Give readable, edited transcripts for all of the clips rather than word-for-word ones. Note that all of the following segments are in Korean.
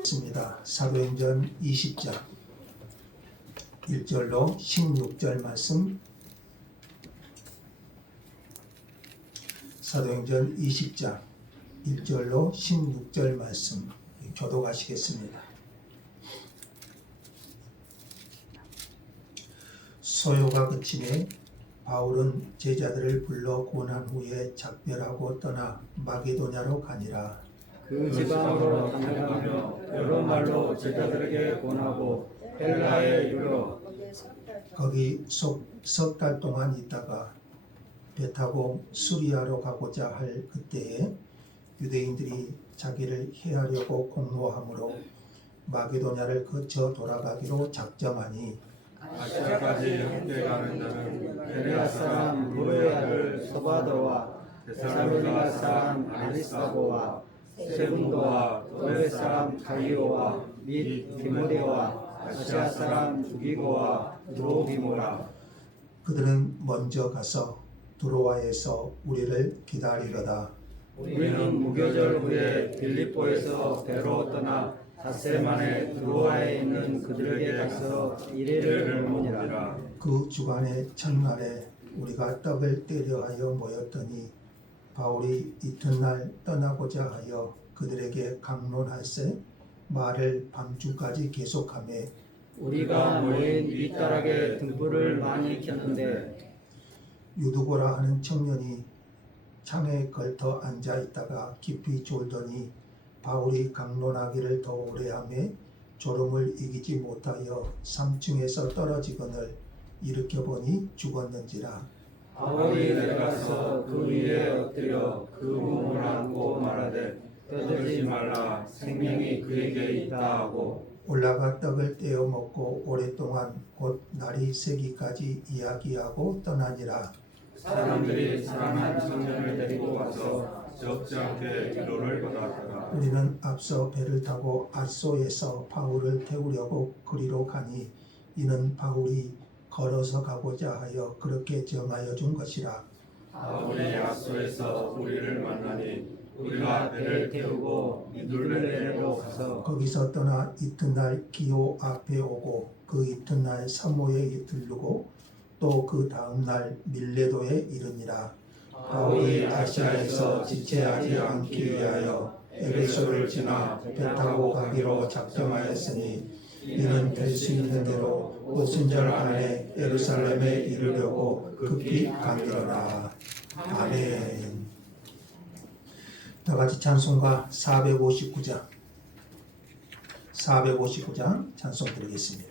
있습니다. 사도행전 20장 1절로 16절 말씀. 사도행전 20장 1절로 16절 말씀 교독하시겠습니다. 소요가 그치매 바울은 제자들을 불러 고난 후에 작별하고 떠나 마게도냐로 가니라. 그 지방으로 다녀가며 여러 말로 제자들에게 권하고 헬라에 이르러 거기 석 달 동안 있다가 배 타고 수리아로 가고자 할 그때에 유대인들이 자기를 해하려고 공모하므로 마게도냐를 거쳐 돌아가기로 작정하니 아시아까지 함께 가는 자는 베레아 사람 루의 아들 소바도와 데살로니가 사람 아리스타고와 세군도와 도베 사람 가이오와 및 디모데와 아시아 사람 두기고와 드로비모라. 그들은 먼저 가서 두로아에서 우리를 기다리려다. 우리는 무교절 후에 빌립보에서 배로 떠나 닷새 만에 드로아에 있는 그들에게 가서 이래를 물으니라. 그 주간의 첫날에 우리가 떡을 떼려 하여 모였더니 바울이 이튿날 떠나고자 하여 그들에게 강론할세 말을 밤중까지 계속하며 우리가 모인 윗다락에 등불을 많이 켰는데 유두고라 하는 청년이 창에 걸터 앉아 있다가 깊이 졸더니 바울이 강론하기를 더 오래 하며 졸음을 이기지 못하여 3층에서 떨어지거늘 일으켜 보니 죽었는지라. 바울이 내려가서 그 위에 엎드려 그 몸을 안고 말하되 떠들지 말라, 생명이 그에게 있다 하고 올라가 떡을 떼어 먹고 오랫동안 곧 날이 새기까지 이야기하고 떠나니라. 사람들이 사랑한 청년을 데리고 가서 적지 않게 기도를 받았다가 우리는 앞서 배를 타고 아소에서 바울을 태우려고 그리로 가니 이는 바울이 걸어서 가고자 하여 그렇게 정하여 준 것이라. 바울이 아소에서 우리를 만나니 우리가 배를 태우고 미둘레로 가서 거기서 떠나 이튿날 기오 앞에 오고 그 이튿날 사모에 들르고 또 그 다음날 밀레도에 이르니라. 바울이 아시아에서 지체하지 않기 위하여 에베소를 지나 배 타고 가기로 작정하였으니 이는 될 수 있는 대로 오순절 안에 예루살렘에 이르려고 급히 가기로라. 아멘. 다 같이 찬송가 459장 찬송 드리겠습니다.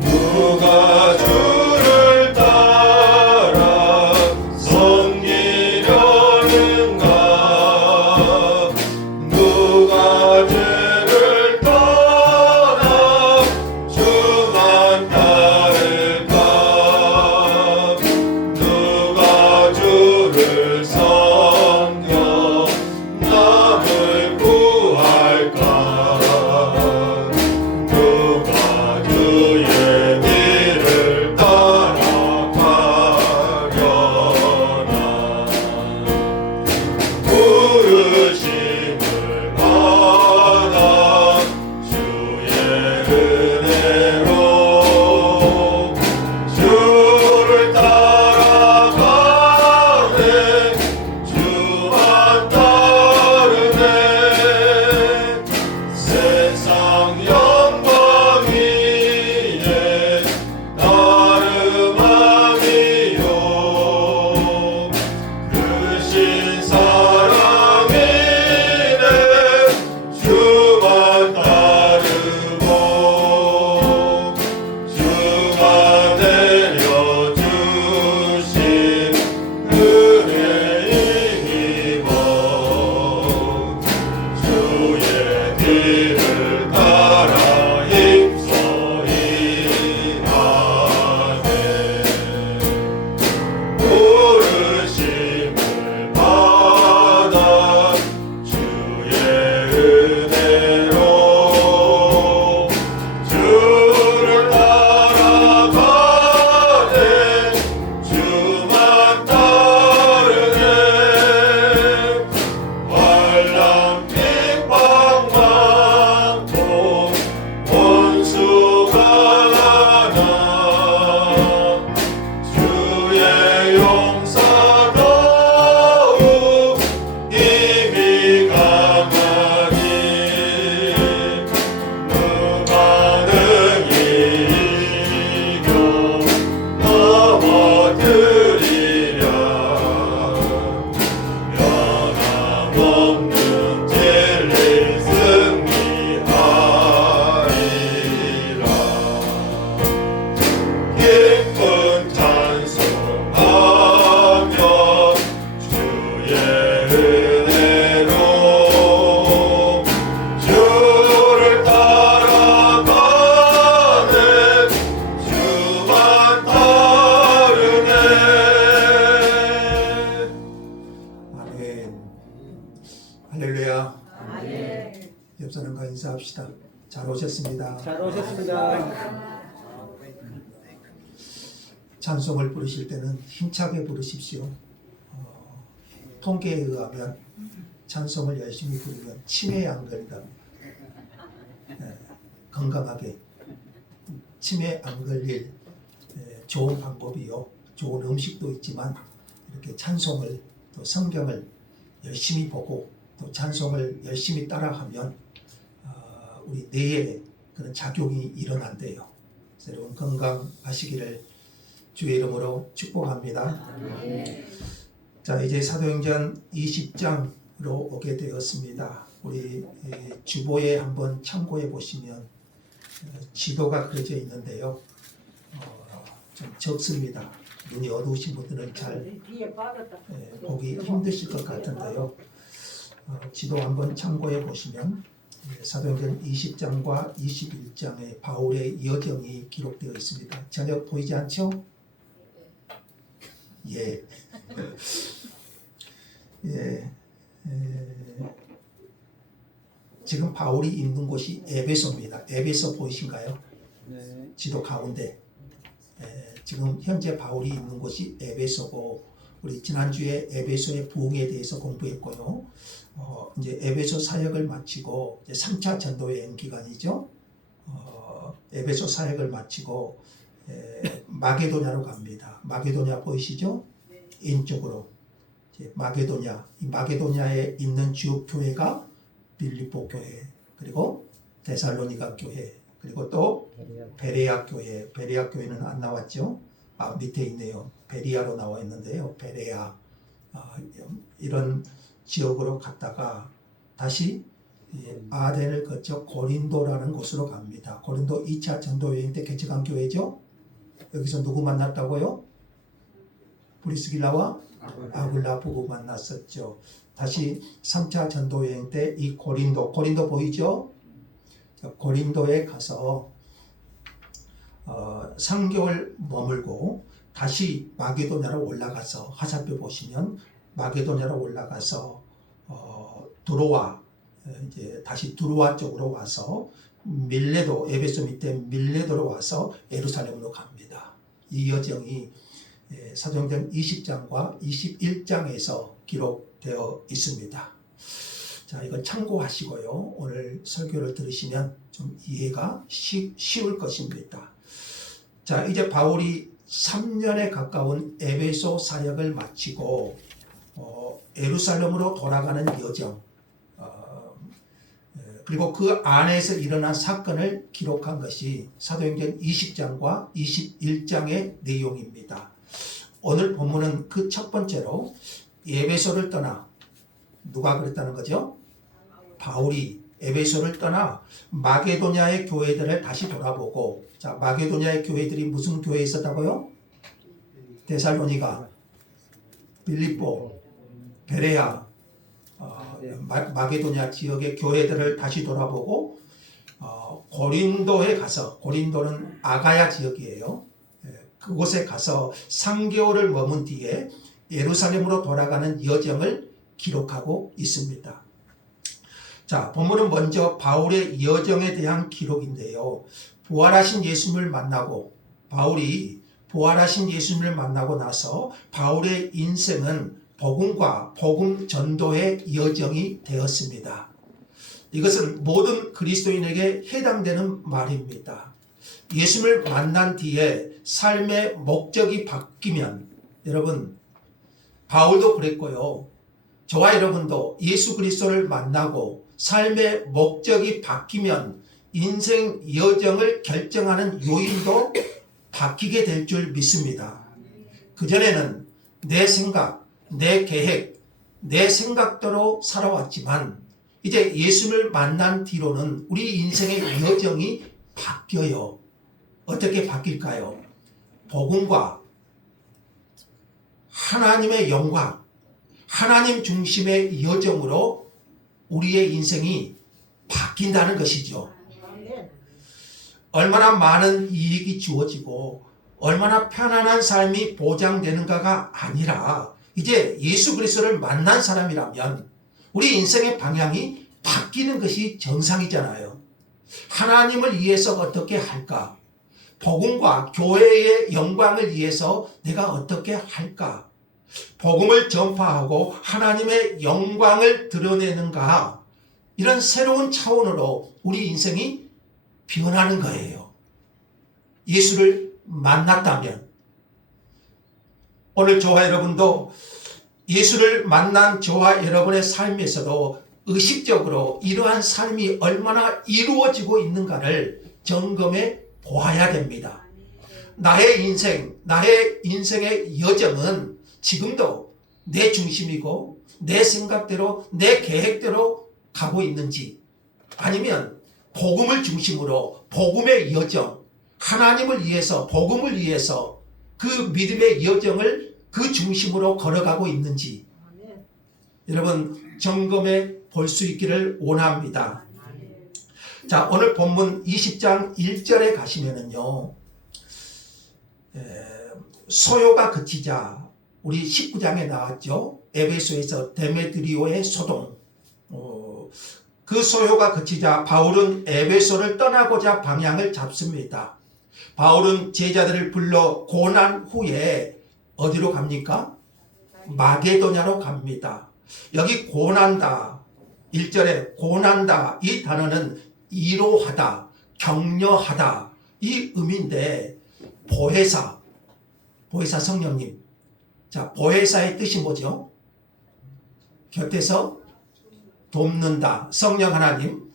누가 주를 따라 섬기려는가 누가 주를 떠나 주만 따를까 잘 오셨습니다. 잘 오셨습니다. 찬송을 부르실 때는 힘차게 부르십시오. 통계에 의하면 찬송을 열심히 부르면 치매에 안 걸린답니다. 네, 건강하게 치매 안 걸릴 좋은 방법이요. 좋은 음식도 있지만 이렇게 찬송을 또 성경을 열심히 보고 또 찬송을 열심히 따라하면 우리 뇌에 그런 작용이 일어난대요. 여러분 건강하시기를 주의 이름으로 축복합니다. 자, 이제 사도행전 20장으로 오게 되었습니다. 우리 주보에 한번 참고해 보시면 지도가 그려져 있는데요. 좀 적습니다. 눈이 어두우신 분들은 잘 보기 힘드실 것 같은데요. 지도 한번 참고해 보시면 사도행전 20장과 21장에 바울의 여정이 기록되어 있습니다. 전혀 보이지 않죠? 예. 예. 지금 바울이 있는 곳이 에베소입니다. 에베소 보이신가요? 네. 지도 가운데. 지금 현재 바울이 있는 곳이 에베소고, 우리 지난주에 에베소의 부흥에 대해서 공부했고요. 이제 에베소 사역을 마치고 이제 3차 전도 여행 기간이죠. 에베소 사역을 마치고 마게도냐로 갑니다. 마게도냐 보이시죠? 인쪽으로 마게도냐, 이 마게도냐에 있는 주요 교회가 빌립보 교회, 그리고 데살로니가 교회, 그리고 또 베레아 교회. 베레아 교회는 안 나왔죠? 밑에 있네요. 베리아로 나와 있는데요. 베레아, 이런 지역으로 갔다가 다시 아덴을 거쳐 고린도라는 곳으로 갑니다. 고린도 2차 전도 여행 때 개척한 교회죠. 여기서 누구 만났다고요? 브리스길라와 아굴라 부부 만났었죠. 다시 3차 전도 여행 때 이 고린도 보이죠? 고린도에 가서 3개월 머물고 다시 마게도냐로 올라가서, 화살표 보시면 마게도냐로 올라가서 드로아, 이제 다시 드로아 쪽으로 와서 밀레도, 에베소 밑에 밀레도로 와서 예루살렘으로 갑니다. 이 여정이 사도행전 20장과 21장에서 기록되어 있습니다. 자, 이건 참고하시고요. 오늘 설교를 들으시면 좀 이해가 쉬울 것입니다. 자, 이제 바울이 3년에 가까운 에베소 사역을 마치고 예루살렘으로 돌아가는 여정, 그리고 그 안에서 일어난 사건을 기록한 것이 사도행전 20장과 21장의 내용입니다. 오늘 본문은 그 첫 번째로 에베소를 떠나, 누가 그랬다는 거죠? 바울이 에베소를 떠나 마게도냐의 교회들을 다시 돌아보고, 자, 마게도냐의 교회들이 무슨 교회에 있었다고요? 데살로니가, 빌립보, 베레아, 마게도냐 지역의 교회들을 다시 돌아보고 고린도에 가서, 고린도는 아가야 지역이에요. 그곳에 가서 3개월을 머문 뒤에 예루살렘으로 돌아가는 여정을 기록하고 있습니다. 자, 본문은 먼저 바울의 여정에 대한 기록인데요. 부활하신 예수님을 만나고, 바울이 부활하신 예수님을 만나고 나서 바울의 인생은 복음과 복음 전도의 여정이 되었습니다. 이것은 모든 그리스도인에게 해당되는 말입니다. 예수님을 만난 뒤에 삶의 목적이 바뀌면, 여러분, 바울도 그랬고요. 저와 여러분도 예수 그리스도를 만나고 삶의 목적이 바뀌면 인생 여정을 결정하는 요인도 바뀌게 될 줄 믿습니다. 그전에는 내 생각, 내 계획, 내 생각대로 살아왔지만 이제 예수를 만난 뒤로는 우리 인생의 여정이 바뀌어요. 어떻게 바뀔까요? 복음과 하나님의 영광, 하나님 중심의 여정으로 우리의 인생이 바뀐다는 것이죠. 얼마나 많은 이익이 주어지고 얼마나 편안한 삶이 보장되는가가 아니라 이제 예수 그리스도를 만난 사람이라면 우리 인생의 방향이 바뀌는 것이 정상이잖아요. 하나님을 위해서 어떻게 할까? 복음과 교회의 영광을 위해서 내가 어떻게 할까? 복음을 전파하고 하나님의 영광을 드러내는가? 이런 새로운 차원으로 우리 인생이 변하는 거예요. 예수를 만났다면, 오늘 저와 여러분도 예수를 만난 저와 여러분의 삶에서도 의식적으로 이러한 삶이 얼마나 이루어지고 있는가를 점검해 보아야 됩니다. 나의 인생의 여정은 지금도 내 중심이고 내 생각대로 내 계획대로 가고 있는지, 아니면 복음을 중심으로 복음의 여정, 하나님을 위해서 복음을 위해서 그 믿음의 여정을 그 중심으로 걸어가고 있는지 여러분 점검해 볼 수 있기를 원합니다. 자, 오늘 본문 20장 1절에 가시면은요, 소요가 그치자, 우리 19장에 나왔죠. 에베소에서 데메드리오의 소동, 그 소요가 그치자 바울은 에베소를 떠나고자 방향을 잡습니다. 바울은 제자들을 불러 고난 후에 어디로 갑니까? 마게도냐로 갑니다. 여기 고난다, 1절에 고난다, 이 단어는 위로하다, 격려하다, 이 의미인데, 보혜사 성령님. 자, 보혜사의 뜻이 뭐죠? 곁에서 돕는다. 성령 하나님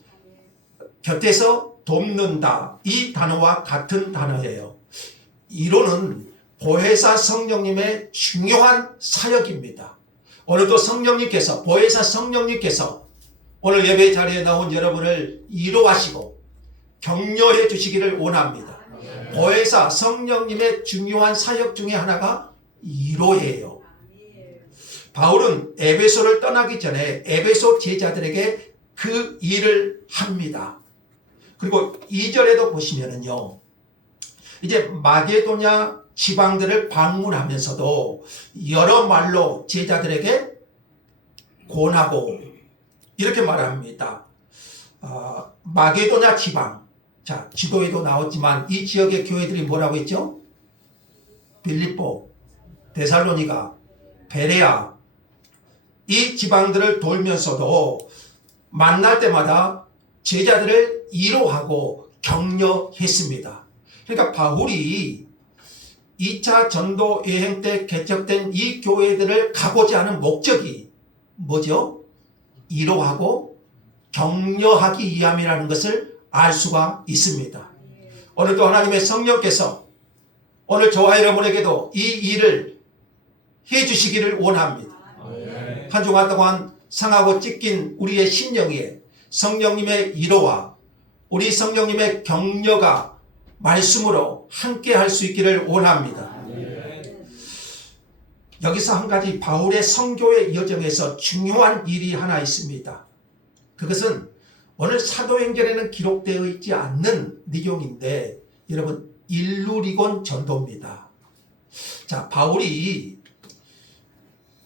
곁에서 돕는다, 이 단어와 같은 단어예요. 이로는 보혜사 성령님의 중요한 사역입니다. 오늘도 성령님께서, 보혜사 성령님께서 오늘 예배 자리에 나온 여러분을 위로하시고 격려해 주시기를 원합니다. 보혜사 성령님의 중요한 사역 중에 하나가 위로예요. 바울은 에베소를 떠나기 전에 에베소 제자들에게 그 일을 합니다. 그리고 2절에도 보시면은요, 이제 마게도냐 지방들을 방문하면서도 여러 말로 제자들에게 권하고 이렇게 말합니다. 마게도냐 지방, 자, 지도에도 나왔지만 이 지역의 교회들이 뭐라고 했죠? 빌립보, 데살로니가, 베레아, 이 지방들을 돌면서도 만날 때마다 제자들을 위로하고 격려했습니다. 그러니까 바울이 2차 전도 여행 때 개척된 이 교회들을 가고자 하는 목적이 뭐죠? 위로하고 격려하기 위함이라는 것을 알 수가 있습니다. 오늘도 하나님의 성령께서 오늘 저와 여러분에게도 이 일을 해 주시기를 원합니다. 한 주간 동안 상하고 찢긴 우리의 심령 위에 성령님의 위로와 우리 성령님의 격려가 말씀으로 함께 할 수 있기를 원합니다. 여기서 한 가지 바울의 선교의 여정에서 중요한 일이 하나 있습니다. 그것은 오늘 사도행전에는 기록되어 있지 않는 내용인데, 여러분, 일루리곤 전도입니다. 자, 바울이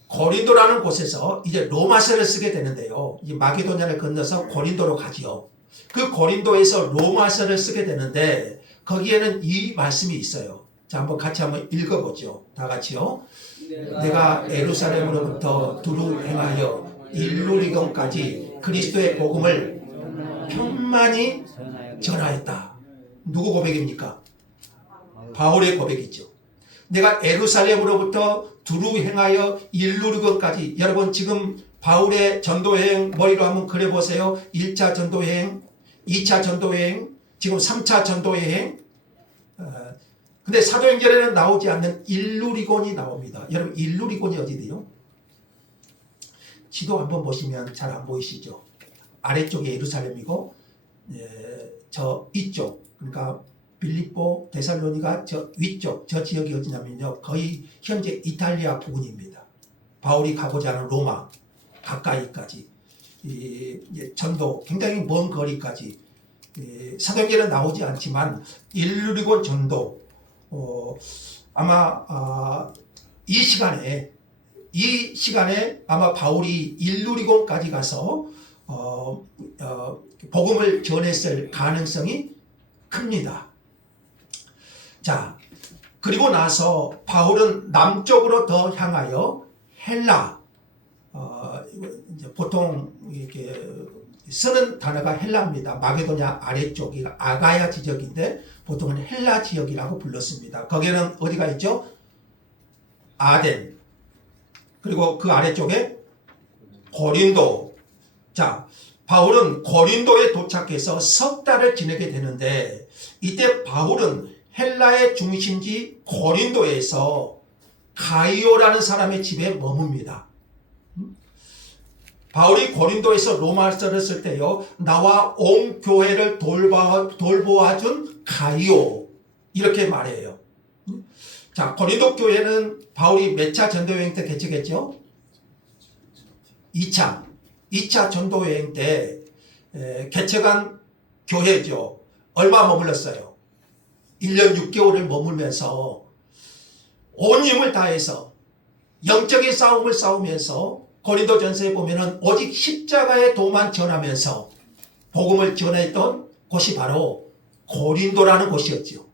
고린도라는 곳에서 이제 로마서를 쓰게 되는데요. 이 마게도냐를 건너서 고린도로 가지요. 그 고린도에서 로마서를 쓰게 되는데 거기에는 이 말씀이 있어요. 자, 한번 같이 한번 읽어보죠. 다 같이요. 내가 예루살렘으로부터 두루 행하여 일루리곤까지 그리스도의 복음을 편만히 전하였다. 누구 고백입니까? 바울의 고백이죠. 내가 예루살렘으로부터 두루 행하여 일루리곤까지. 여러분, 지금 바울의 전도여행 머리로 한번 그려보세요. 1차 전도여행, 2차 전도여행, 지금 3차 전도여행. 근데 사도행전에는 나오지 않는 일루리곤이 나옵니다. 여러분, 일루리곤이 어디돼요? 지도 한번 보시면 잘 안 보이시죠? 아래쪽에 예루살렘이고, 저 이쪽, 그러니까 빌립보, 데살로니가 저 위쪽, 저 지역이 어디냐면요, 거의 현재 이탈리아 부근입니다. 바울이 가고자 하는 로마 가까이까지, 전도 굉장히 먼 거리까지, 사도행전은 나오지 않지만 일루리곤 전도, 아마 이 시간에 아마 바울이 일루리곤까지 가서 복음을 전했을 가능성이 큽니다. 자, 그리고 나서 바울은 남쪽으로 더 향하여 헬라, 이제 보통 이렇게 쓰는 단어가 헬라입니다. 마게도냐 아래쪽이 아가야 지역인데 보통은 헬라 지역이라고 불렀습니다. 거기에는 어디가 있죠? 아덴, 그리고 그 아래쪽에 고린도. 자, 바울은 고린도에 도착해서 석 달을 지내게 되는데 이때 바울은 헬라의 중심지 고린도에서 가이오라는 사람의 집에 머뭅니다. 바울이 고린도에서 로마서를 쓸 때요, 나와 온 교회를 돌보아준 가이오, 이렇게 말해요. 자, 고린도 교회는 바울이 몇 차 전도여행 때 개척했죠? 2차 전도여행 때 개척한 교회죠. 얼마 머물렀어요? 1년 6개월을 머물면서 온 힘을 다해서 영적인 싸움을 싸우면서 고린도전서에 보면은 오직 십자가의 도만 전하면서 복음을 전했던 곳이 바로 고린도라는 곳이었죠.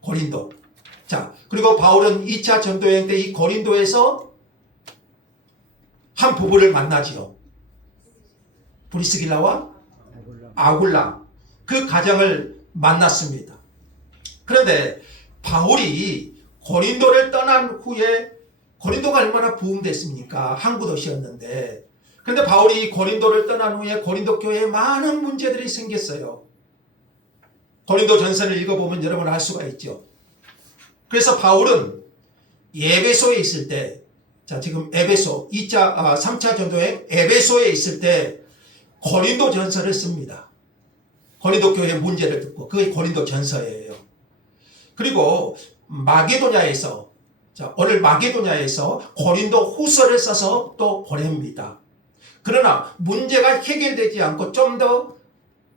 고린도. 자, 그리고 바울은 2차 전도여행 때 이 고린도에서 한 부부를 만나지요. 브리스길라와 아굴라. 그 가정을 만났습니다. 그런데 바울이 고린도를 떠난 후에, 고린도가 얼마나 부흥됐습니까? 항구 도시였는데. 그런데 바울이 고린도를 떠난 후에 고린도 교회에 많은 문제들이 생겼어요. 고린도 전서를 읽어보면 여러분 알 수가 있죠. 그래서 바울은 에베소에 있을 때, 자, 지금 에베소 3차 전도에 에베소에 있을 때 고린도 전서를 씁니다. 고린도 교회의 문제를 듣고, 그게 고린도 전서예요. 그리고 마게도냐에서, 자, 오늘 마게도냐에서 고린도 후서를 써서 또 보냅니다. 그러나 문제가 해결되지 않고 좀 더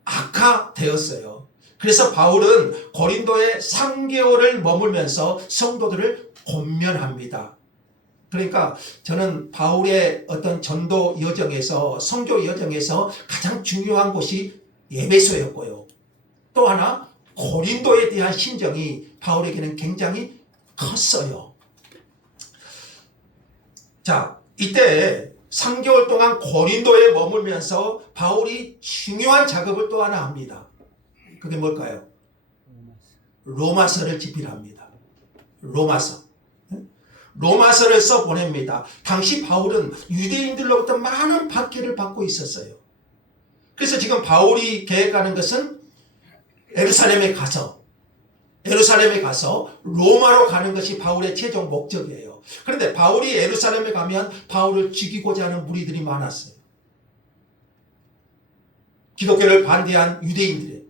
악화되었어요. 그래서 바울은 고린도에 3개월을 머물면서 성도들을 권면합니다. 그러니까 저는 바울의 어떤 전도 여정에서, 선교 여정에서 가장 중요한 곳이 에베소였고요. 또 하나 고린도에 대한 신정이 바울에게는 굉장히 컸어요. 자, 이때 3개월 동안 고린도에 머물면서 바울이 중요한 작업을 또 하나 합니다. 그게 뭘까요? 로마서를 집필합니다. 로마서를 써 보냅니다. 당시 바울은 유대인들로부터 많은 박해를 받고 있었어요. 그래서 지금 바울이 계획하는 것은 예루살렘에 가서 로마로 가는 것이 바울의 최종 목적이에요. 그런데 바울이 예루살렘에 가면 바울을 죽이고자 하는 무리들이 많았어요. 기독교를 반대한 유대인들이.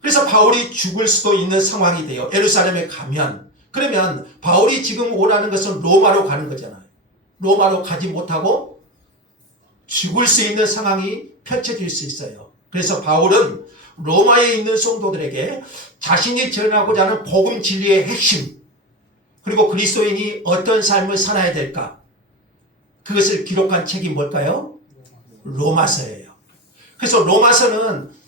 그래서 바울이 죽을 수도 있는 상황이 돼요. 예루살렘에 가면. 그러면 바울이 지금 오라는 것은 로마로 가는 거잖아요. 로마로 가지 못하고 죽을 수 있는 상황이 펼쳐질 수 있어요. 그래서 바울은 로마에 있는 성도들에게 자신이 전하고자 하는 복음 진리의 핵심, 그리고 그리스도인이 어떤 삶을 살아야 될까, 그것을 기록한 책이 뭘까요? 로마서예요. 그래서 로마서는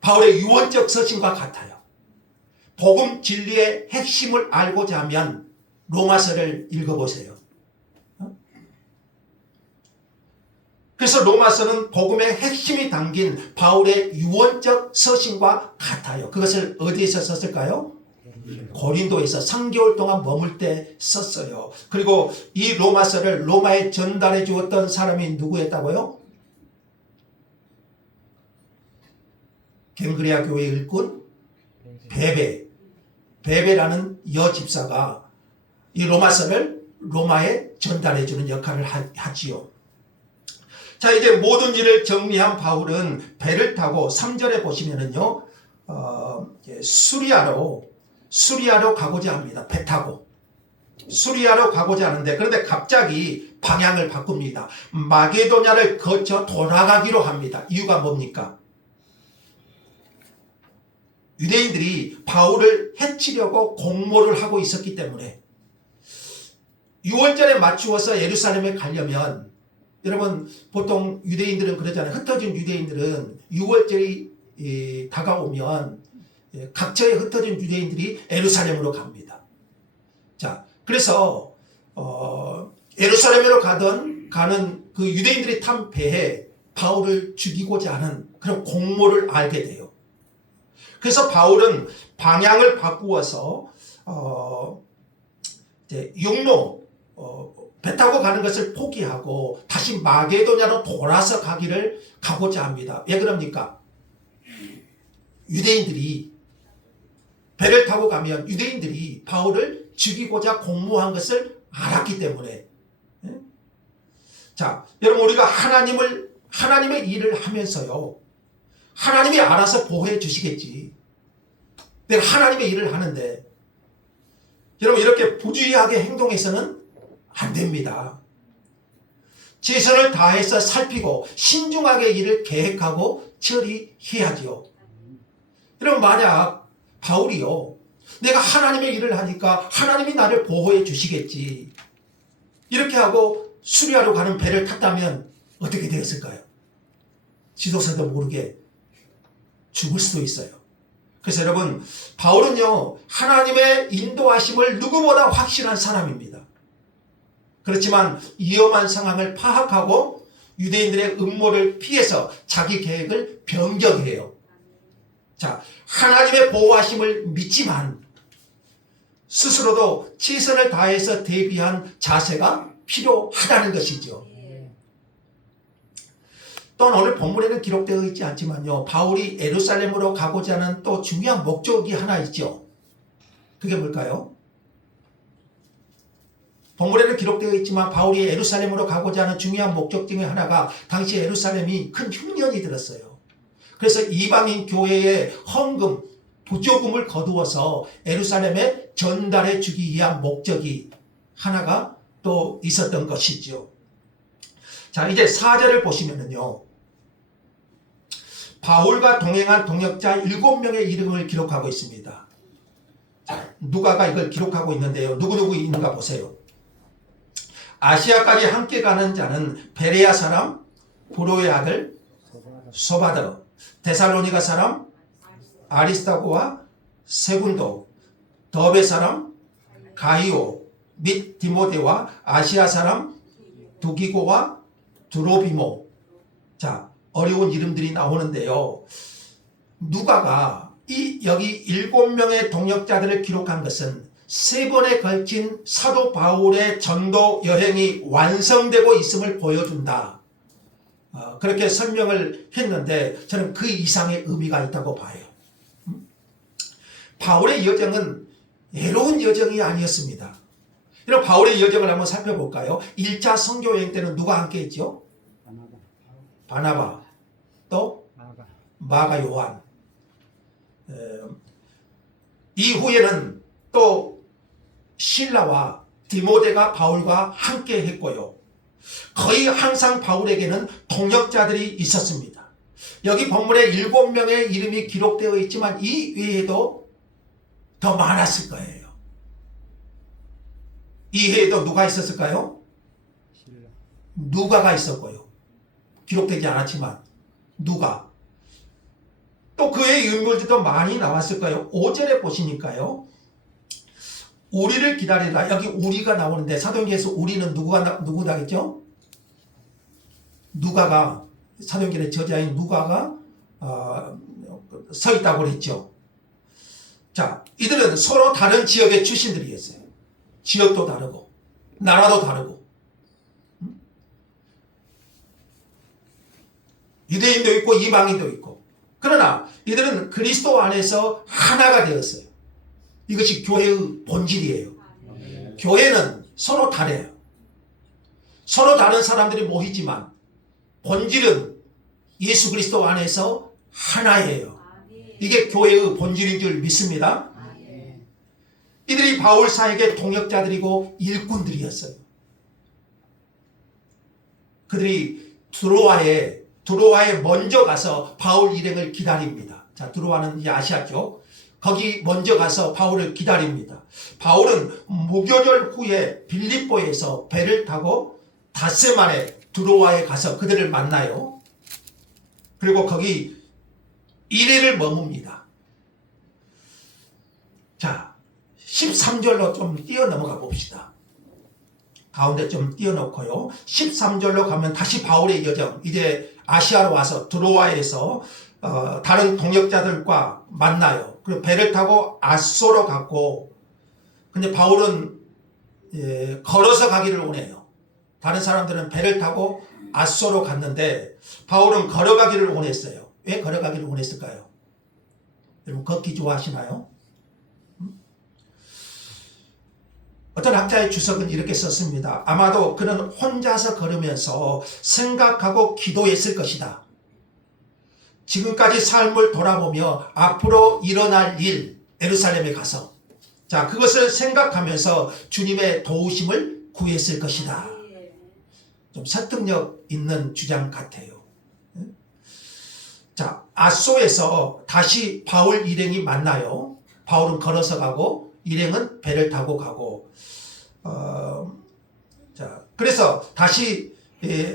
바울의 유언적 서신과 같아요. 복음 진리의 핵심을 알고자 하면 로마서를 읽어보세요. 그래서 로마서는 복음의 핵심이 담긴 바울의 유언적 서신과 같아요. 그것을 어디에서 썼을까요? 고린도에서 3개월 동안 머물 때 썼어요. 그리고 이 로마서를 로마에 전달해 주었던 사람이 누구였다고요? 갱그레아 교회 일꾼 베베라는 여집사가 이 로마서를 로마에 전달해 주는 역할을 하지요. 자, 이제 모든 일을 정리한 바울은 배를 타고 3절에 보시면은요, 수리아로 가고자 합니다. 배 타고 수리아로 가고자 하는데, 그런데 갑자기 방향을 바꿉니다. 마게도냐를 거쳐 돌아가기로 합니다. 이유가 뭡니까? 유대인들이 바울을 해치려고 공모를 하고 있었기 때문에 6월절에 맞추어서 예루살렘에 가려면 여러분 보통 유대인들은 그러잖아요. 흩어진 유대인들은 6월절이 다가오면 각처에 흩어진 유대인들이 예루살렘으로 갑니다. 자, 그래서 예루살렘으로 가는 그 유대인들이 탄 배에 바울을 죽이고자 하는 그런 공모를 알게 돼요. 그래서 바울은 방향을 바꾸어서 이제 육로 배 타고 가는 것을 포기하고 다시 마게도냐로 돌아서 가고자 합니다. 왜 그럽니까? 유대인들이 배를 타고 가면 유대인들이 바울을 죽이고자 공모한 것을 알았기 때문에. 자, 여러분 우리가 하나님의 일을 하면서요, 하나님이 알아서 보호해 주시겠지. 내가 하나님의 일을 하는데 여러분 이렇게 부주의하게 행동해서는 안 됩니다. 최선을 다해서 살피고 신중하게 일을 계획하고 처리해야지요. 여러분 만약 바울이요, 내가 하나님의 일을 하니까 하나님이 나를 보호해 주시겠지, 이렇게 하고 수리하러 가는 배를 탔다면 어떻게 되었을까요? 지도사도 모르게 죽을 수도 있어요. 그래서 여러분 바울은요 하나님의 인도하심을 누구보다 확신한 사람입니다. 그렇지만 위험한 상황을 파악하고 유대인들의 음모를 피해서 자기 계획을 변경해요. 자, 하나님의 보호하심을 믿지만 스스로도 최선을 다해서 대비한 자세가 필요하다는 것이죠. 또한 오늘 본문에는 기록되어 있지 않지만요, 바울이 예루살렘으로 가고자 하는 또 중요한 목적이 하나 있죠. 그게 뭘까요? 본문에는 기록되어 있지만 바울이 예루살렘으로 가고자 하는 중요한 목적 중에 하나가 당시 예루살렘이 큰 흉년이 들었어요. 그래서 이방인 교회의 헌금, 부조금을 거두어서 예루살렘에 전달해 주기 위한 목적이 하나가 또 있었던 것이죠. 자, 이제 4절을 보시면은요, 바울과 동행한 동역자 7명의 이름을 기록하고 있습니다. 자, 누가가 이걸 기록하고 있는데요, 누구누구 있는가 보세요. 아시아까지 함께 가는 자는 베레아 사람 브로의 아들 소바더, 데살로니가 사람 아리스타고와 세군도, 더베 사람 가이오 및 디모데와 아시아 사람 두기고와 드로비모. 자, 어려운 이름들이 나오는데요, 누가가 여기 7명의 동역자들을 기록한 것은 3번에 걸친 사도 바울의 전도 여행이 완성되고 있음을 보여준다, 그렇게 설명을 했는데 저는 그 이상의 의미가 있다고 봐요. 바울의 여정은 외로운 여정이 아니었습니다. 이런 바울의 여정을 한번 살펴볼까요? 1차 선교 여행 때는 누가 함께 했죠? 바나바, 또 마가 요한. 이후에는 또 실라와 디모데가 바울과 함께 했고요. 거의 항상 바울에게는 동역자들이 있었습니다. 여기 본문에 7명의 이름이 기록되어 있지만 이 외에도 더 많았을 거예요. 이 외에도 누가 있었을까요? 누가가 있었고요. 기록되지 않았지만 누가. 또 그의 인물들도 많이 나왔을 거예요. 5절에 보시니까요, 우리를 기다리라. 여기 우리가 나오는데 사도행전에서 우리는 누구다겠죠? 누가가, 사도행전의 저자인 누가가 서 있다고 그랬죠. 자, 이들은 서로 다른 지역의 출신들이었어요. 지역도 다르고 나라도 다르고, 유대인도 있고 이방인도 있고, 그러나 이들은 그리스도 안에서 하나가 되었어요. 이것이 교회의 본질이에요. 교회는 서로 다르요. 서로 다른 사람들이 모이지만 본질은 예수 그리스도 안에서 하나예요. 이게 교회의 본질인 줄 믿습니다. 이들이 바울 사역의 동역자들이고 일꾼들이었어요. 그들이 드로아에 먼저 가서 바울 일행을 기다립니다. 자, 드로아는 이제 아시아 쪽. 거기 먼저 가서 바울을 기다립니다. 바울은 무교절 후에 빌립보에서 배를 타고 닷새 만에 드로아에 가서 그들을 만나요. 그리고 거기 1일을 머뭅니다. 자, 13절로 좀 뛰어넘어가 봅시다. 가운데 좀 띄워놓고요. 13절로 가면 다시 바울의 여정, 이제 아시아로 와서 드로아에서 다른 동역자들과 만나요. 그리고 배를 타고 아소로 갔고, 근데 바울은 걸어서 가기를 원해요. 다른 사람들은 배를 타고 아소로 갔는데 바울은 걸어가기를 원했어요. 왜 걸어가기를 원했을까요? 여러분 걷기 좋아하시나요? 어떤 학자의 주석은 이렇게 썼습니다. 아마도 그는 혼자서 걸으면서 생각하고 기도했을 것이다. 지금까지 삶을 돌아보며 앞으로 일어날 일, 예루살렘에 가서 자, 그것을 생각하면서 주님의 도우심을 구했을 것이다. 좀 설득력 있는 주장 같아요. 자, 아소에서 다시 바울 일행이 만나요. 바울은 걸어서 가고 일행은 배를 타고 가고 자, 그래서 다시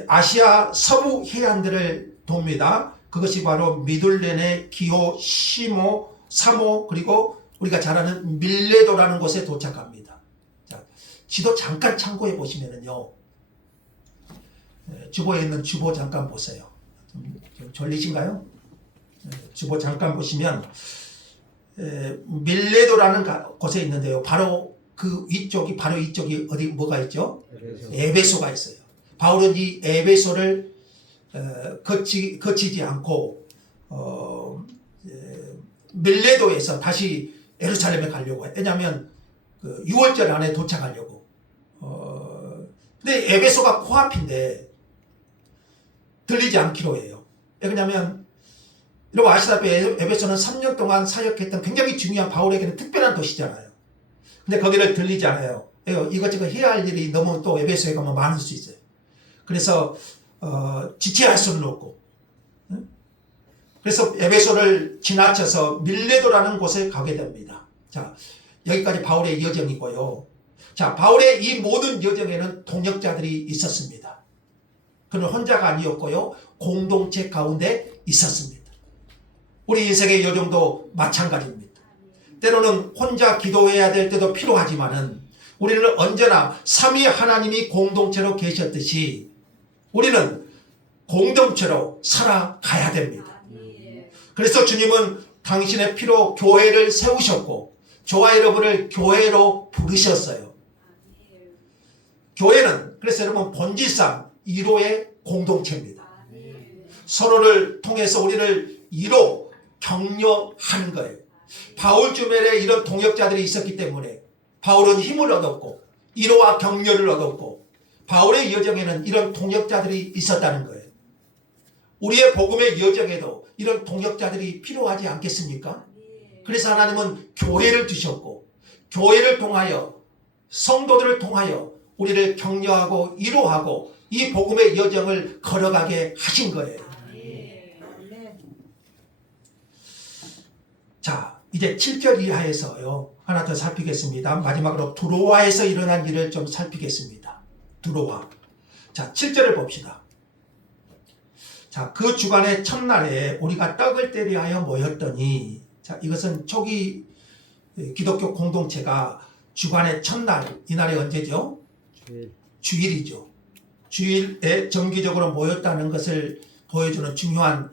아시아 서부 해안들을 돕니다. 그것이 바로 미둘렌의 기호, 시모, 사모, 그리고 우리가 잘 아는 밀레도라는 곳에 도착합니다. 자, 지도 잠깐 참고해 보시면은요, 주보에 있는 주보 잠깐 보세요. 좀 졸리신가요? 주보 잠깐 보시면 밀레도라는 곳에 있는데요. 바로 그 위쪽이 바로 이쪽이 어디 뭐가 있죠? 에베소가 있어요. 바울은 이 에베소를 거치지 않고 밀레도에서 다시 예루살렘에 가려고 해요. 왜냐하면 그 6월절 안에 도착하려고. 근데 에베소가 코앞인데 들리지 않기로 해요. 왜냐하면 여러분 아시다시피 에베소는 3년 동안 사역했던 굉장히 중요한 바울에게는 특별한 도시잖아요. 근데 거기를 들리지 않아요. 이것저것 해야 할 일이 너무 또 에베소에 가면 많을 수 있어요. 그래서 지체할 수는 없고, 그래서 에베소를 지나쳐서 밀레도라는 곳에 가게 됩니다. 자, 여기까지 바울의 여정이고요. 자, 바울의 이 모든 여정에는 동역자들이 있었습니다. 그는 혼자가 아니었고요, 공동체 가운데 있었습니다. 우리 인생의 여정도 마찬가지입니다. 때로는 혼자 기도해야 될 때도 필요하지만은 우리는 언제나 삼위 하나님이 공동체로 계셨듯이 우리는 공동체로 살아가야 됩니다. 그래서 주님은 당신의 피로 교회를 세우셨고 저와 여러분을 교회로 부르셨어요. 교회는 그래서 여러분 본질상 이로의 공동체입니다. 서로를 통해서 우리를 이로 격려하는 거예요. 바울 주변에 이런 동역자들이 있었기 때문에 바울은 힘을 얻었고 이로와 격려를 얻었고 바울의 여정에는 이런 동역자들이 있었다는 거예요. 우리의 복음의 여정에도 이런 동역자들이 필요하지 않겠습니까? 그래서 하나님은 교회를 두셨고 교회를 통하여 성도들을 통하여 우리를 격려하고 위로하고 이 복음의 여정을 걸어가게 하신 거예요. 자, 이제 7절 이하에서요 하나 더 살피겠습니다. 마지막으로 드로아에서 일어난 일을 좀 살피겠습니다. 드로아. 자, 7절을 봅시다. 자, 그 주간의 첫날에 우리가 떡을 때려 하여 모였더니, 자, 이것은 초기 기독교 공동체가 주간의 첫날, 이날이 언제죠? 주일이죠. 주일에 정기적으로 모였다는 것을 보여주는 중요한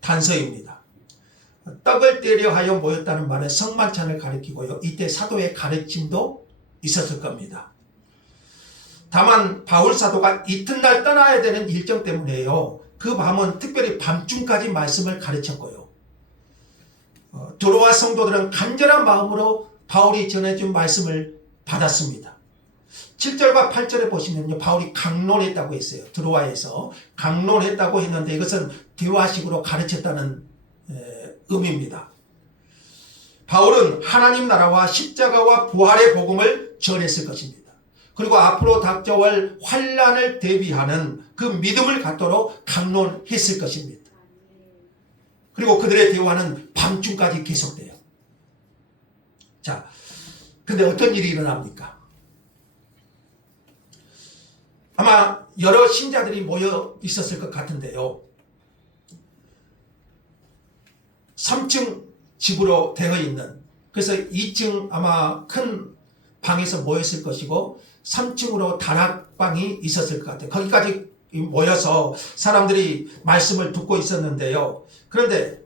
단서입니다. 떡을 때려 하여 모였다는 말은 성만찬을 가리키고요. 이때 사도의 가르침도 있었을 겁니다. 다만 바울 사도가 이튿날 떠나야 되는 일정 때문에요. 그 밤은 특별히 밤중까지 말씀을 가르쳤고요. 드로아 성도들은 간절한 마음으로 바울이 전해준 말씀을 받았습니다. 7절과 8절에 보시면요. 바울이 강론했다고 했어요. 드로아에서 강론했다고 했는데 이것은 대화식으로 가르쳤다는 의미입니다. 바울은 하나님 나라와 십자가와 부활의 복음을 전했을 것입니다. 그리고 앞으로 닥쳐올 환난을 대비하는 그 믿음을 갖도록 강론했을 것입니다. 그리고 그들의 대화는 밤중까지 계속돼요. 자, 근데 어떤 일이 일어납니까? 아마 여러 신자들이 모여 있었을 것 같은데요. 3층 집으로 되어 있는, 그래서 2층 아마 큰 방에서 모였을 것이고 3층으로 다락방이 있었을 것 같아요. 거기까지 모여서 사람들이 말씀을 듣고 있었는데요. 그런데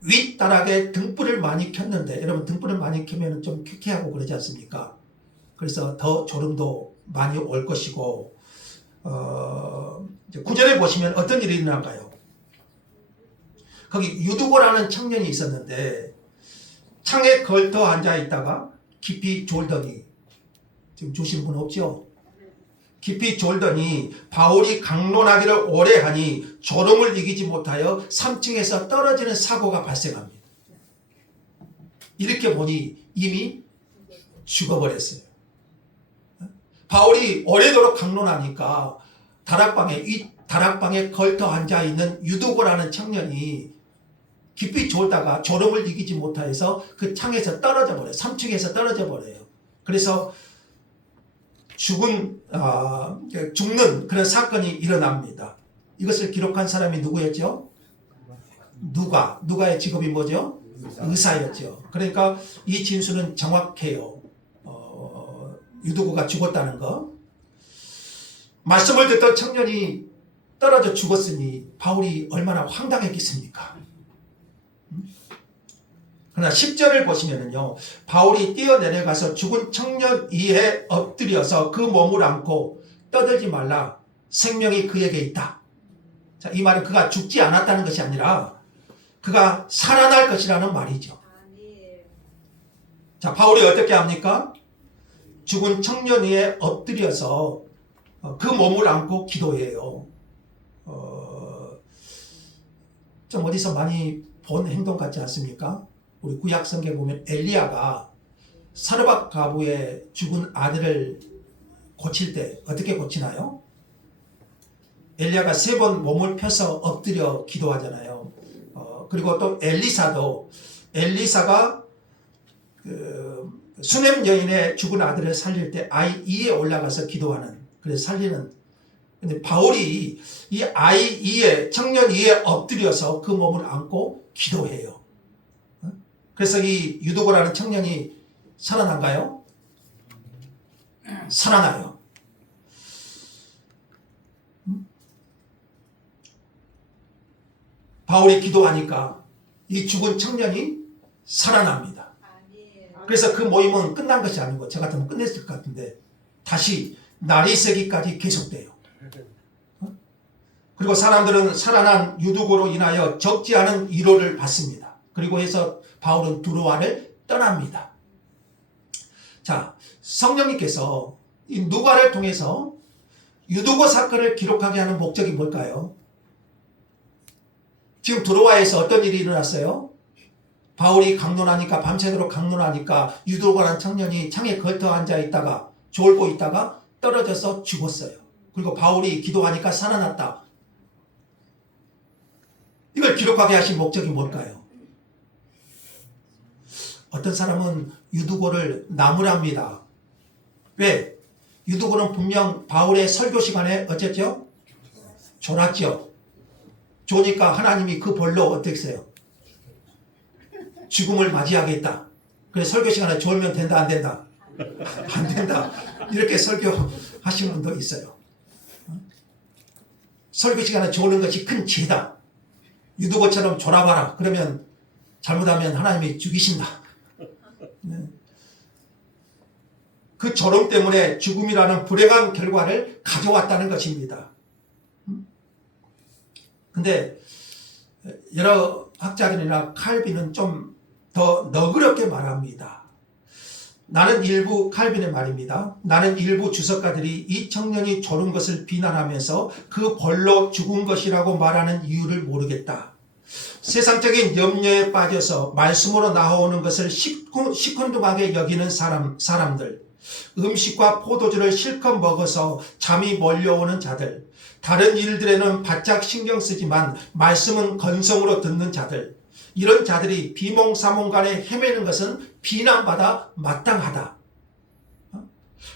윗다락에 등불을 많이 켰는데, 여러분 등불을 많이 켜면 좀 쾌쾌하고 그러지 않습니까? 그래서 더 졸음도 많이 올 것이고, 9절에 보시면 어떤 일이 일어날까요? 거기 유두고라는 청년이 있었는데 창에 걸터 앉아 있다가 깊이 졸더니, 지금 주신 분 없죠? 깊이 졸더니 바울이 강론하기를 오래 하니 졸음을 이기지 못하여 3층에서 떨어지는 사고가 발생합니다. 이렇게 보니 이미 죽어버렸어요. 바울이 오래도록 강론하니까 다락방에 걸터 앉아 있는 유두고라는 청년이 깊이 졸다가 졸음을 이기지 못해서 그 창에서 떨어져 버려요. 3층에서 떨어져 버려요. 그래서 죽는 그런 사건이 일어납니다. 이것을 기록한 사람이 누구였죠? 누가의 직업이 뭐죠? 의사였죠. 그러니까 이 진술은 정확해요. 유두고가 죽었다는 거. 말씀을 듣던 청년이 떨어져 죽었으니 바울이 얼마나 황당했겠습니까? 그러나 10절을 보시면은요, 바울이 뛰어내려가서 죽은 청년 위에 엎드려서 그 몸을 안고 떠들지 말라, 생명이 그에게 있다. 자, 이 말은 그가 죽지 않았다는 것이 아니라 그가 살아날 것이라는 말이죠. 자, 바울이 어떻게 합니까? 죽은 청년 위에 엎드려서 그 몸을 안고 기도해요. 좀 어디서 많이 본 행동 같지 않습니까? 우리 구약 성경에 보면 엘리야가 사르밧 가부의 죽은 아들을 고칠 때 어떻게 고치나요? 엘리야가 3번 몸을 펴서 엎드려 기도하잖아요. 그리고 또 엘리사가 수넴 여인의 죽은 아들을 살릴 때 아이 2에 올라가서 기도하는, 그래서 살리는. 근데 바울이 이 아이 2에, 청년 2에 엎드려서 그 몸을 안고 기도해요. 그래서 이 유두고라는 청년이 살아난가요? 살아나요. 바울이 기도하니까 이 죽은 청년이 살아납니다. 그래서 그 모임은 끝난 것이 아니고, 저 같으면 끝냈을 것 같은데 다시 날이 새기까지 계속돼요. 그리고 사람들은 살아난 유두고로 인하여 적지 않은 위로를 받습니다. 그리고 해서 바울은 두로아를 떠납니다. 자, 성령님께서 이 누가를 통해서 유두고 사건을 기록하게 하는 목적이 뭘까요? 지금 두로아에서 어떤 일이 일어났어요? 바울이 강론하니까, 밤새도록 강론하니까 유두고라는 청년이 창에 걸터 앉아 있다가 졸고 있다가 떨어져서 죽었어요. 그리고 바울이 기도하니까 살아났다. 이걸 기록하게 하신 목적이 뭘까요? 어떤 사람은 유두고를 나무랍니다. 왜? 유두고는 분명 바울의 설교 시간에 어쨌죠? 졸았죠. 조니까 하나님이 그 벌로 어떻게 했어요? 죽음을 맞이하겠다. 그래서 설교 시간에 졸면 된다, 안 된다? 안 된다. 이렇게 설교하신 분도 있어요. 설교 시간에 졸는 것이 큰 죄다. 유두고처럼 졸아봐라. 그러면 잘못하면 하나님이 죽이신다. 그 졸음 때문에 죽음이라는 불행한 결과를 가져왔다는 것입니다. 근데 여러 학자들이나 칼빈은 좀 더 너그럽게 말합니다. 칼빈의 말입니다. 나는 일부 주석가들이 이 청년이 졸은 것을 비난하면서 그 벌로 죽은 것이라고 말하는 이유를 모르겠다. 세상적인 염려에 빠져서 말씀으로 나오는 것을 시큰둥하게 여기는 사람들, 음식과 포도주를 실컷 먹어서 잠이 몰려오는 자들, 다른 일들에는 바짝 신경 쓰지만 말씀은 건성으로 듣는 자들, 이런 자들이 비몽사몽간에 헤매는 것은 비난받아 마땅하다.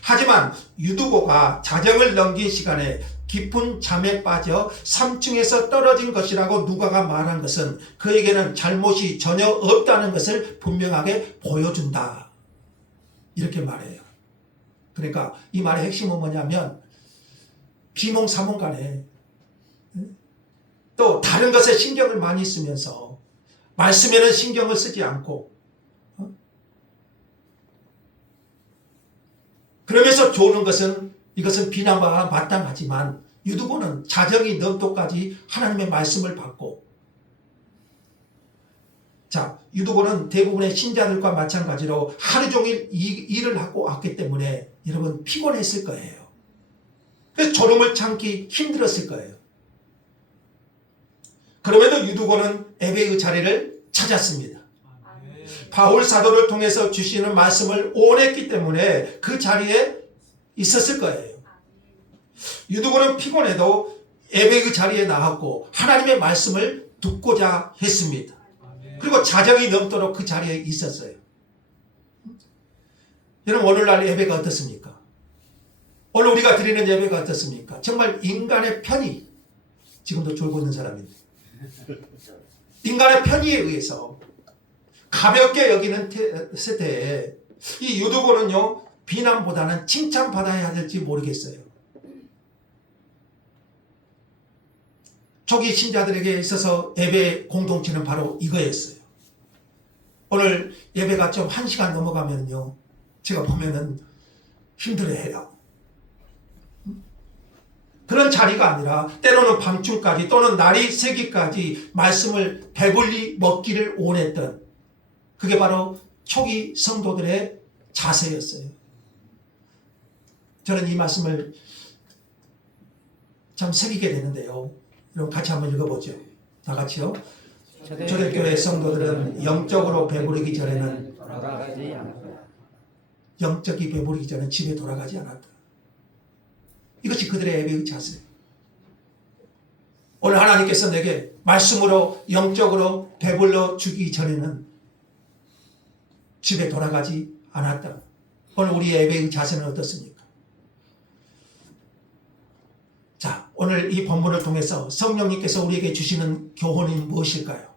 하지만 유두고가 자정을 넘긴 시간에 깊은 잠에 빠져 3층에서 떨어진 것이라고 누가가 말한 것은 그에게는 잘못이 전혀 없다는 것을 분명하게 보여준다. 이렇게 말해요. 그러니까 이 말의 핵심은 뭐냐면 비몽사몽간에 또 다른 것에 신경을 많이 쓰면서 말씀에는 신경을 쓰지 않고 그러면서 조는 것은 이것은 비난받아 마땅하지만 유두고는 자정이 넘도까지 하나님의 말씀을 받고 자 유두고는 대부분의 신자들과 마찬가지로 하루 종일 일을 하고 왔기 때문에 여러분 피곤했을 거예요. 그래서 졸음을 참기 힘들었을 거예요. 그럼에도 유두고는 예배의 자리를 찾았습니다. 바울 사도를 통해서 주시는 말씀을 원했기 때문에 그 자리에 있었을 거예요. 유두고는 피곤해도 예배의 자리에 나왔고 하나님의 말씀을 듣고자 했습니다. 그리고 자정이 넘도록 그 자리에 있었어요. 여러분 오늘날 예배가 어떻습니까? 오늘 우리가 드리는 예배가 어떻습니까? 정말 인간의 편의, 지금도 졸고 있는 사람인데 인간의 편의에 의해서 가볍게 여기는 세대에 이 유두고는요 비난보다는 칭찬받아야 될지 모르겠어요. 초기 신자들에게 있어서 예배 공동체는 바로 이거였어요. 오늘 예배가 좀 1시간 넘어가면요 제가 보면은 힘들어해요. 그런 자리가 아니라 때로는 밤중까지 또는 날이 새기까지 말씀을 배불리 먹기를 원했던 그게 바로 초기 성도들의 자세였어요. 저는 이 말씀을 참 새기게 되는데요. 여러분 같이 한번 읽어보죠. 다 같이요. 초대교회 성도들은 영적으로 배부르기 전에는 돌아가지 않았다. 영적이 배부르기 전에 집에 돌아가지 않았다. 이것이 그들의 예배의 자세. 오늘 하나님께서 내게 말씀으로 영적으로 배불러 주기 전에는 집에 돌아가지 않았다. 오늘 우리의 예배의 자세는 어떻습니까? 자, 오늘 이 본문을 통해서 성령님께서 우리에게 주시는 교훈이 무엇일까요?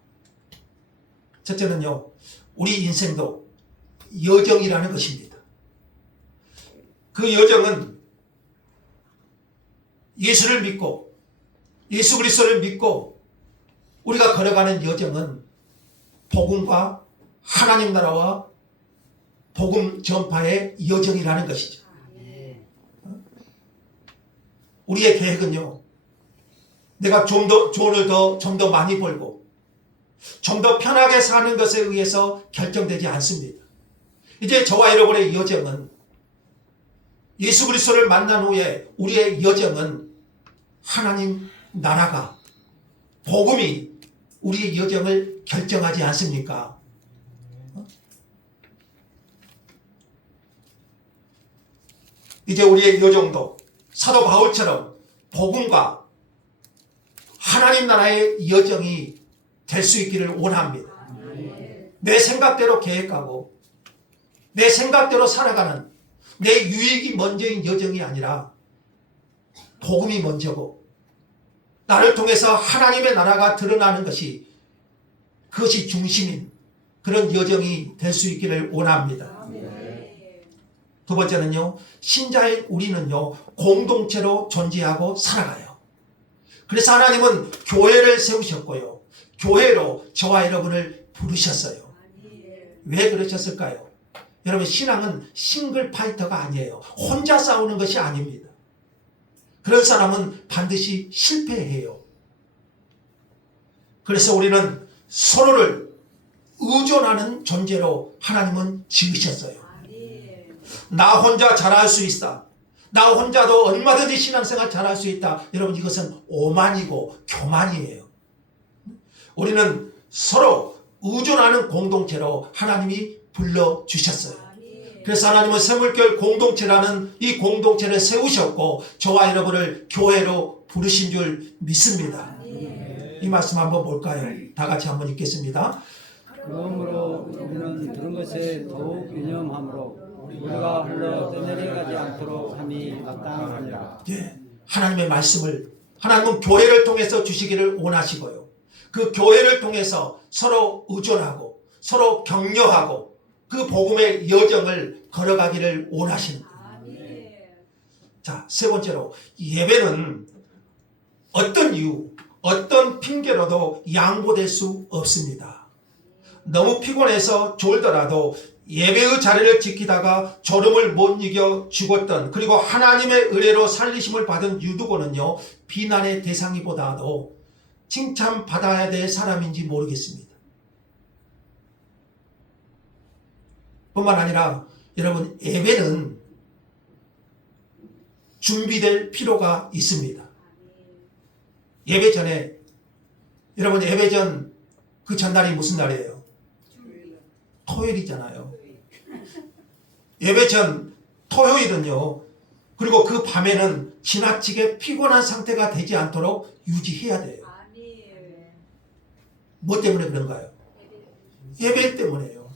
첫째는요, 우리 인생도 여정이라는 것입니다. 그 여정은 예수를 믿고 예수 그리스도를 믿고 우리가 걸어가는 여정은 복음과 하나님 나라와 복음 전파의 여정이라는 것이죠. 우리의 계획은요, 내가 좀 더 많이 벌고 좀 더 편하게 사는 것에 의해서 결정되지 않습니다. 이제 저와 여러분의 여정은 예수 그리스도를 만난 후에 우리의 여정은 하나님 나라가 복음이 우리의 여정을 결정하지 않습니까? 이제 우리의 여정도 사도 바울처럼 복음과 하나님 나라의 여정이 될 수 있기를 원합니다. 내 생각대로 계획하고 내 생각대로 살아가는 내 유익이 먼저인 여정이 아니라 복음이 먼저고 나를 통해서 하나님의 나라가 드러나는 것이 그것이 중심인 그런 여정이 될 수 있기를 원합니다. 두 번째는요, 신자인 우리는요 공동체로 존재하고 살아가요. 그래서 하나님은 교회를 세우셨고요, 교회로 저와 여러분을 부르셨어요. 왜 그러셨을까요? 여러분, 신앙은 싱글 파이터가 아니에요. 혼자 싸우는 것이 아닙니다. 그런 사람은 반드시 실패해요. 그래서 우리는 서로를 의존하는 존재로 하나님은 지으셨어요. 나 혼자 잘할 수 있다, 나 혼자도 얼마든지 신앙생활 잘할 수 있다, 여러분 이것은 오만이고 교만이에요. 우리는 서로 의존하는 공동체로 하나님이 불러주셨어요. 그래서 하나님은 샘물교회 공동체라는 이 공동체를 세우셨고 저와 여러분을 교회로 부르신 줄 믿습니다. 이 말씀 한번 볼까요? 다 같이 한번 읽겠습니다. 그러므로 우리는 들은 것에 더욱 유념함으로 우리가 흘러 떠내려가지 않도록 함이 마땅하니라. 예, 하나님의 말씀을 하나님은 교회를 통해서 주시기를 원하시고요. 그 교회를 통해서 서로 의존하고 서로 격려하고 그 복음의 여정을 걸어가기를 원하시는 거예요. 자, 세 번째로 예배는 어떤 이유, 어떤 핑계로도 양보될 수 없습니다. 너무 피곤해서 졸더라도 예배의 자리를 지키다가 졸음을 못 이겨 죽었던, 그리고 하나님의 은혜로 살리심을 받은 유두고는요, 비난의 대상이보다도 칭찬받아야 될 사람인지 모르겠습니다. 뿐만 아니라 여러분, 예배는 준비될 필요가 있습니다. 예배 전에, 여러분, 예배 전 그 전날이 무슨 날이에요? 토요일이잖아요. 예배 전 토요일은요, 그리고 그 밤에는 지나치게 피곤한 상태가 되지 않도록 유지해야 돼요. 뭐 때문에 그런가요? 예배 때문에요.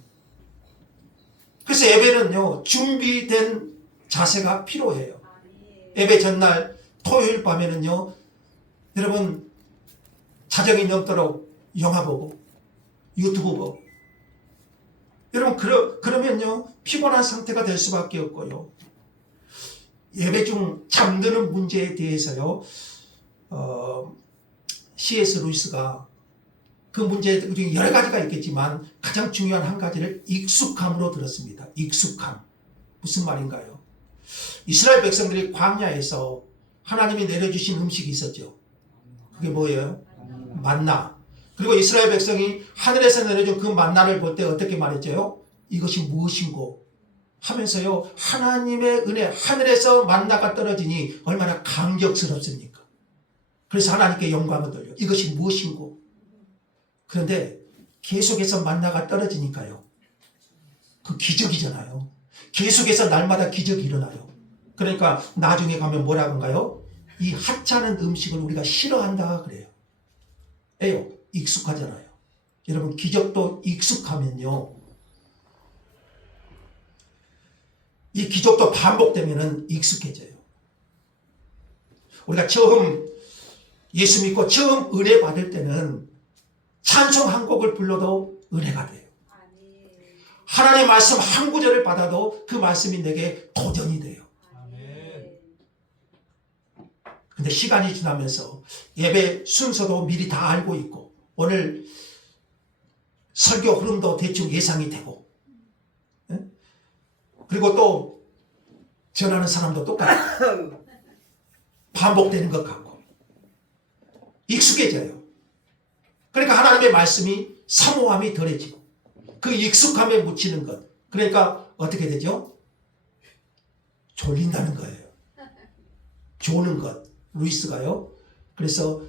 그래서 예배는요, 준비된 자세가 필요해요. 예배 전날 토요일 밤에는요, 여러분, 자정이 넘도록 영화 보고 유튜브 보고, 여러분, 그러면요, 피곤한 상태가 될 수밖에 없고요. 예배 중 잠드는 문제에 대해서요, C.S. 루이스가 그 문제 중에 여러 가지가 있겠지만 가장 중요한 한 가지를 익숙함으로 들었습니다. 익숙함. 무슨 말인가요? 이스라엘 백성들이 광야에서 하나님이 내려주신 음식이 있었죠. 그게 뭐예요? 만나. 그리고 이스라엘 백성이 하늘에서 내려준 그 만나를 볼 때 어떻게 말했죠? 이것이 무엇인고 하면서요, 하나님의 은혜, 하늘에서 만나가 떨어지니 얼마나 감격스럽습니까? 그래서 하나님께 영광을 돌려. 이것이 무엇인고? 그런데 계속해서 만나가 떨어지니까요, 그 기적이잖아요. 계속해서 날마다 기적이 일어나요. 그러니까 나중에 가면 뭐라고 한가요? 이 하찮은 음식을 우리가 싫어한다 그래요. 에요, 익숙하잖아요. 여러분, 기적도 익숙하면요, 이 기적도 반복되면은 익숙해져요. 우리가 처음 예수 믿고 처음 은혜 받을 때는 찬송 한 곡을 불러도 은혜가 돼요. 하나님의 말씀 한 구절을 받아도 그 말씀이 내게 도전이 돼요. 근데 시간이 지나면서 예배 순서도 미리 다 알고 있고, 오늘 설교 흐름도 대충 예상이 되고, 그리고 또 전하는 사람도 똑같고 반복되는 것 같고 익숙해져요. 그러니까 하나님의 말씀이 사모함이 덜해지고 그 익숙함에 묻히는 것, 그러니까 어떻게 되죠? 졸린다는 거예요. 조는 것. 루이스가요, 그래서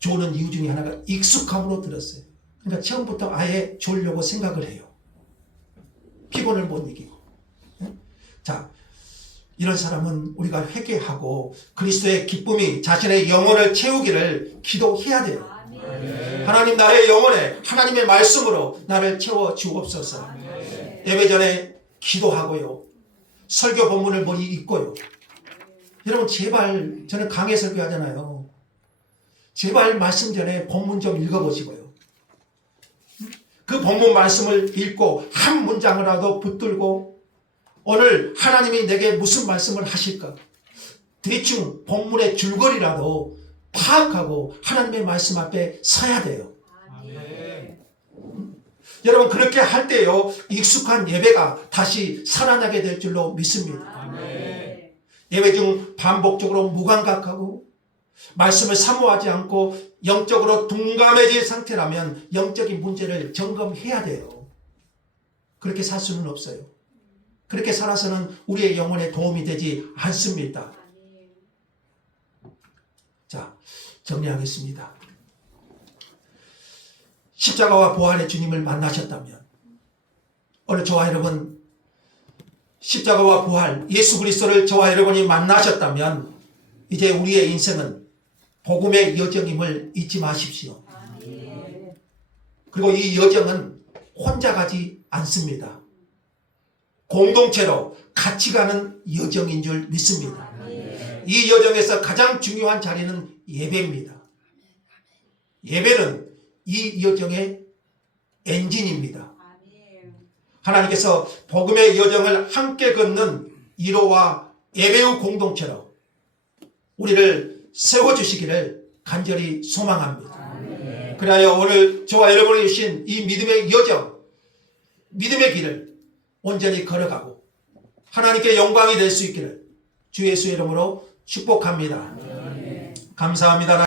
조는 이유 중에 하나가 익숙함으로 들었어요. 그러니까 처음부터 아예 졸려고 생각을 해요. 피곤을 못 이기고. 자, 이런 사람은 우리가 회개하고 그리스도의 기쁨이 자신의 영혼을 채우기를 기도해야 돼요. 하나님, 나의 영혼에 하나님의 말씀으로 나를 채워 주옵소서. 예배 전에 기도하고요, 설교 본문을 머리 읽고요. 여러분, 제발, 저는 강해 설교하잖아요. 제발 말씀 전에 본문 좀 읽어보시고요. 그 본문 말씀을 읽고 한 문장이라도 붙들고 오늘 하나님이 내게 무슨 말씀을 하실까? 대충 본문의 줄거리라도 파악하고 하나님의 말씀 앞에 서야 돼요. 여러분, 그렇게 할 때요, 익숙한 예배가 다시 살아나게 될 줄로 믿습니다. 예배 중 반복적으로 무감각하고 말씀을 사모하지 않고 영적으로 둔감해진 상태라면 영적인 문제를 점검해야 돼요. 그렇게 살 수는 없어요. 그렇게 살아서는 우리의 영혼에 도움이 되지 않습니다. 자, 정리하겠습니다. 십자가와 부활의 주님을 만나셨다면, 오늘 저와 여러분 십자가와 부활, 예수 그리스도를 저와 여러분이 만나셨다면 이제 우리의 인생은 복음의 여정임을 잊지 마십시오. 그리고 이 여정은 혼자 가지 않습니다. 공동체로 같이 가는 여정인 줄 믿습니다. 이 여정에서 가장 중요한 자리는 예배입니다. 예배는 이 여정의 엔진입니다. 하나님께서 복음의 여정을 함께 걷는 이로와 예배의 공동체로 우리를 세워주시기를 간절히 소망합니다. 그리하여 오늘 저와 여러분이 주신 이 믿음의 여정, 믿음의 길을 온전히 걸어가고 하나님께 영광이 될 수 있기를 주 예수의 이름으로 축복합니다. 감사합니다.